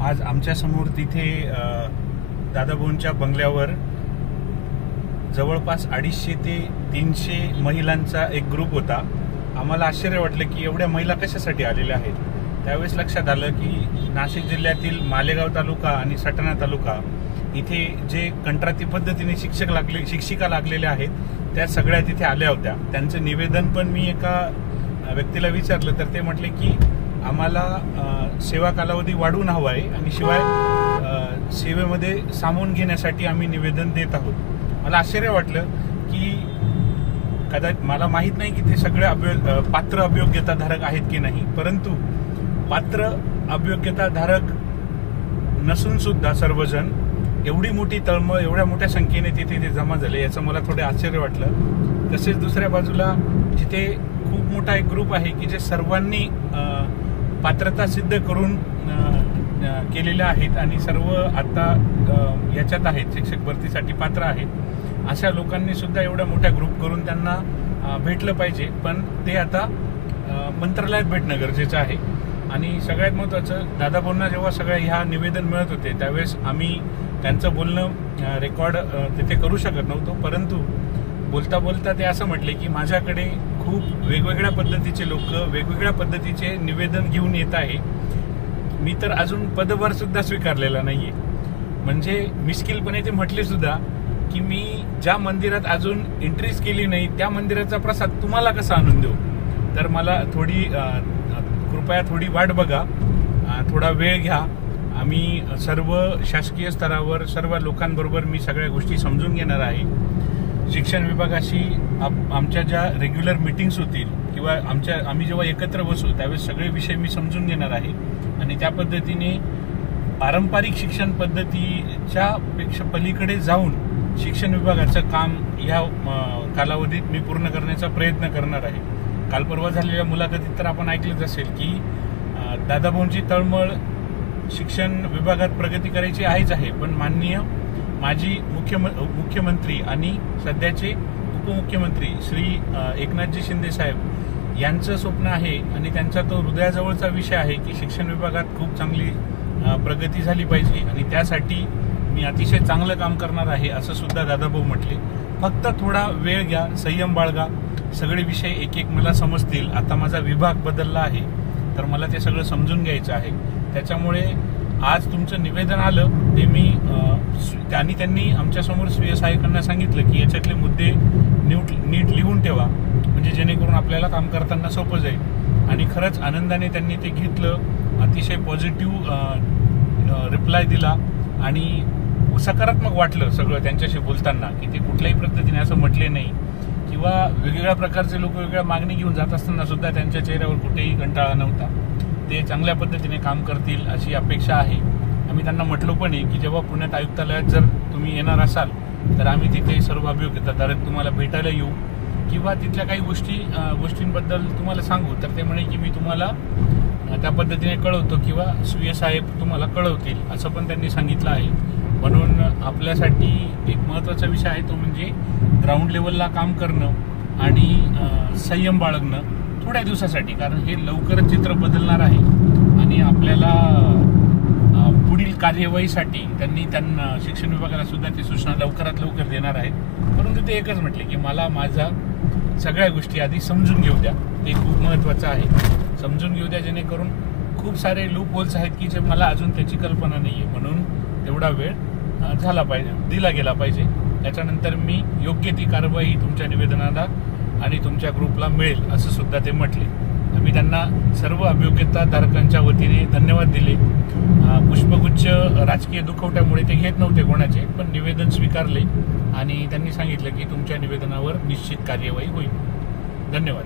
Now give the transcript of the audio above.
आज आमच्या समोर तिथे दादाभाऊंच्या बंगल्यावर जवळपास 250 ते 300 महिलांचा एक ग्रुप होता। आम्हाला आश्चर्य वाटलं की एवढ्या महिला कशासाठी आलेल्या आहेत। त्यावेळेस लक्षात आलं की नाशिक जिल्ह्यातील मालेगाव तालुका आणि सटाणा तालुका इथे जे कंत्राटी पद्धतीने शिक्षिका लागलेल्या आहेत त्या सगळ्या तिथे आल्या होत्या। त्यांचं निवेदन पण मी एका व्यक्तीला विचारलं तर ते म्हटले की आम्हाला सेवा कालावधी वाढवून हवा आहे आणि शिवाय सेवेमध्ये सामावून घेण्यासाठी आम्ही निवेदन देत आहोत। मला आश्चर्य वाटलं की कदाचित मला माहित नाही की ते सगळे पात्र अभियोग्यताधारक आहेत की नाही, परंतु पात्र अभियोग्यताधारक नसून सुद्धा सर्वजण एवढी मोठी तळमळ एवढ्या मोठ्या संख्येने तिथे जमा झाले याचं मला थोडे आश्चर्य वाटलं। तसेच दुसऱ्या बाजूला जिथे खूप मोठा एक ग्रुप आहे की जे सर्वांनी पात्रता सिद्ध करून केलेल्या आहेत आणि सर्व आता याच्यात आहेत, शिक्षक भरतीसाठी पात्र आहेत, अशा लोकांनी सुद्धा एवढ्या मोठ्या ग्रुप करून त्यांना भेटलं पाहिजे। पण ते आता मंत्रालयात भेटणं गरजेचं आहे। आणि सगळ्यात महत्त्वाचं, दादाभाऊंना जेव्हा सगळ्या ह्या निवेदन मिळत होते त्यावेळेस आम्ही त्यांचं बोलणं रेकॉर्ड तिथे करू शकत नव्हतो, परंतु बोलता बोलता ते असं म्हटले की माझ्याकडे खूप वेगवेगळ्या पद्धतीचे लोक वेगवेगळ्या पद्धतीचे निवेदन घेऊन येत आहे। मी तर अजून पदभार सुद्धा स्वीकारलेला नाहीये। म्हणजे मिश्किलपणे ते म्हटले सुद्धा की मी ज्या मंदिरात अजून एंट्रीज केली नाही त्या मंदिराचा प्रसाद तुम्हाला कसा आणून देऊ। तर मला कृपया थोडी वाट बघा, थोडा वेळ घ्या। आम्ही सर्व शासकीय स्तरावर सर्व लोकांबरोबर मी सगळ्या गोष्टी समजून घेणार आहे। शिक्षण विभागाशी आमच्या ज्या रेग्युलर मीटिंग्स होतील किंवा आम्ही जेव्हा एकत्र बसू त्यावेळेस सगळे विषय मी समजून घेणार आहे आणि त्या पद्धतीने पारंपरिक शिक्षण पद्धतीच्या पेक्षा पलीकडे जाऊन शिक्षण विभागाचं काम या कालावधीत मी पूर्ण करण्याचा प्रयत्न करणार आहे। काल परवा झालेल्या मुलाखतीत तर आपण ऐकलंच असेल की दादाभाऊंची तळमळ शिक्षण विभागात प्रगती करायची आहे, पण माननीय माजी मुख्यमंत्री आणि सध्याचे उपमुख्यमंत्री श्री एकनाथजी शिंदे साहेब यांचं स्वप्न आहे आणि त्यांचा तो हृदयाजवळचा विषय आहे की शिक्षण विभागात खूप चांगली प्रगती झाली पाहिजे आणि त्यासाठी मी अतिशय चांगलं काम करणार आहे असं सुद्धा दादाभाऊ म्हटले। फक्त थोडा वेळ घ्या, संयम बाळगा, सगळे विषय एक एक मला समजतील। आता माझा विभाग बदलला आहे तर मला ते सगळं समजून घ्यायचं आहे। त्याच्यामुळे आज तुमचं निवेदन आलं ते मी त्यांनी आमच्यासमोर स्वीय सहाय्यकांना सांगितलं की याच्यातले मुद्दे नीट लिहून ठेवा म्हणजे जेणेकरून आपल्याला काम करताना सोपं जाईल। आणि खरंच आनंदाने त्यांनी ते घेतलं, अतिशय पॉझिटिव्ह रिप्लाय दिला आणि सकारात्मक वाटलं सगळं त्यांच्याशी बोलताना की ते कुठल्याही पद्धतीने असं म्हटले नाही किंवा वेगवेगळ्या प्रकारचे लोक वेगवेगळ्या मागणी घेऊन जात असताना सुद्धा त्यांच्या चेहऱ्यावर कुठेही कंटाळा नव्हता। ते चांगल्या पद्धतीने काम करतील अशी अपेक्षा आहे। आम्ही त्यांना म्हटलो पण आहे की जेव्हा पुण्यात आयुक्तालयात जर तुम्ही येणार असाल तर आम्ही तिथे सर्व अभियोग्यताधारक तुम्हाला भेटायला येऊ किंवा तिथल्या काही गोष्टींबद्दल तुम्हाला सांगू। तर ते म्हणे की मी तुम्हाला त्या पद्धतीने कळवतो किंवा स्वीय साहेब तुम्हाला कळवतील असं पण त्यांनी सांगितलं आहे। म्हणून आपल्यासाठी एक महत्त्वाचा विषय आहे तो म्हणजे ग्राउंड लेवलला काम करणं आणि संयम बाळगणं थोड्या दिवसासाठी, कारण हे लवकरच चित्र बदलणार आहे आणि आपल्याला पुढील कार्यवाहीसाठी त्यांना शिक्षण विभागाला सुद्धा ती सूचना लवकरात लवकर देणार आहेत। परंतु ते एकच म्हटले की मला माझा सगळ्या गोष्टी आधी समजून घेऊ द्या, ते खूप महत्त्वाचं आहे। समजून घेऊ द्या जेणेकरून खूप सारे लूप होल्स आहेत की जे मला अजून त्याची कल्पना नाही आहे, म्हणून तेवढा वेळ दिला गेला पाहिजे। त्याच्यानंतर मी योग्य ती कारवाई तुमच्या निवेदनाला आणि तुमच्या ग्रुपला मिळेल असं सुद्धा ते म्हटले। मी त्यांना सर्व अभियोग्यताधारकांच्या वतीने धन्यवाद दिले। पुष्पगुच्छ राजकीय दुखवट्यामुळे ते घेत नव्हते कोणाचे, पण निवेदन स्वीकारले आणि त्यांनी सांगितलं की तुमच्या निवेदनावर निश्चित कार्यवाही होईल। धन्यवाद।